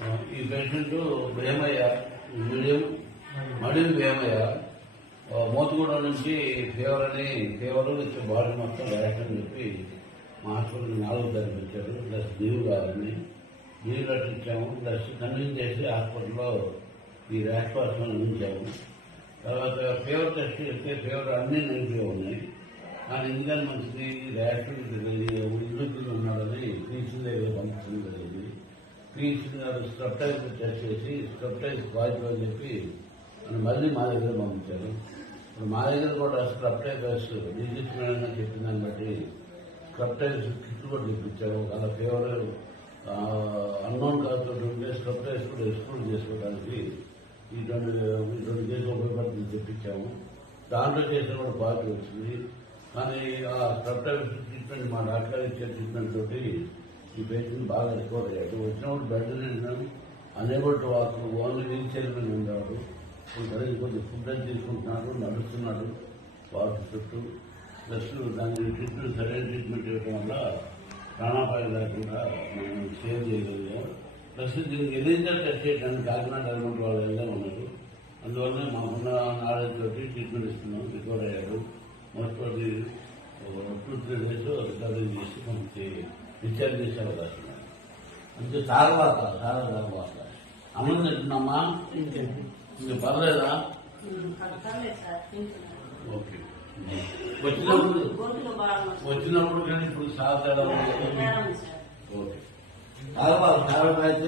ఈ పేషెంట్ భీమయ్య మడి భీమయ్య మోతుగూడెం నుంచి ఫీవర్ బాడీ మొత్తం ర్యాష్ అని చెప్పి మా హాస్పిటల్ 4 తారీఖు వచ్చారు. ప్లస్ లీవ్ కావాలని లీవ్ లెటర్ ఇచ్చాము. ప్లస్ కన్విన్స్ చేసి హాస్పిటల్లో ఈ ర్యాష్ కోసం అందించాము. తర్వాత ఫీవర్ టెస్ట్ చేస్తే ఫీవర్ అన్ని నెగిటివ్ ఉన్నాయి. కానీ ఎందుకని మంచిది ర్యాష్ ఇల్లు ఉన్నాడని పీసీ దగ్గర పంపించడం జరిగింది. పీసీ గారు స్ట్రెప్టైజ్ టెస్ట్ చేసి స్ట్రెప్టైజ్ పాజిటివ్ అని చెప్పి మళ్ళీ మా దగ్గర పంపించారు. ఇప్పుడు మా దగ్గర కూడా స్ట్రెప్టైజ్ డిజిట్ మేడం చెప్పిన దాన్ని బట్టి స్ట్రెప్టైజ్ కిట్లు కూడా తెప్పించారు. అలా ఫీవర్ అన్నోన్ కాస్తో ఉంటే స్ట్రెప్టైజ్ కూడా ఎక్స్క్లూడ్ చేసుకోవడానికి ఈ 20 కేసులు ఉపయోగపడుతుంది తెప్పించాము. దాంట్లో చేసిన కూడా పాజిటివ్ వచ్చింది. కానీ ఆ స్ట్రెప్టైజ్ ట్రీట్మెంట్ మా డాక్టర్ ఇచ్చే ట్రీట్మెంట్ తోటి ఈ పేషెంట్ బాగా రికవర్ అయ్యాడు. వచ్చినప్పుడు బెడ్ నిండాను unable to walk only wheel chair మీద ఉండేవాడు. కొంచెం ఫుడ్ అని తీసుకుంటున్నాడు, నడుస్తున్నాడు వాటర్ చుట్టూ. ప్లస్ దాని ట్రీట్మెంట్ సరైన ట్రీట్మెంట్ ఇవ్వడం వల్ల ప్రాణాపాయం లేకుండా మనం సేవ్ చేయగలిగాం. ప్లస్ దీనికి ఎదురుగా టెస్ట్ చేయడానికి కాకినాడ గవర్నమెంట్ వాళ్ళు వెళ్ళే ఉన్నారు. అందువల్ల మాకున్న నాలెడ్జ్ తోటి ట్రీట్మెంట్ ఇస్తున్నాం. రికవర్ అయ్యాడు. మోస్ట్ 2-3 డేస్ రికవరీ చేసి మనకి డిశ్చార్జ్ చేసే అవకాశం ఉంది. అంటే తర్వాత అన్నం తింటున్నామా? ఇంక పర్లేదా? ఓకే. వచ్చినప్పుడు కానీ ఇప్పుడు సార్ ఓకే. తర్వాత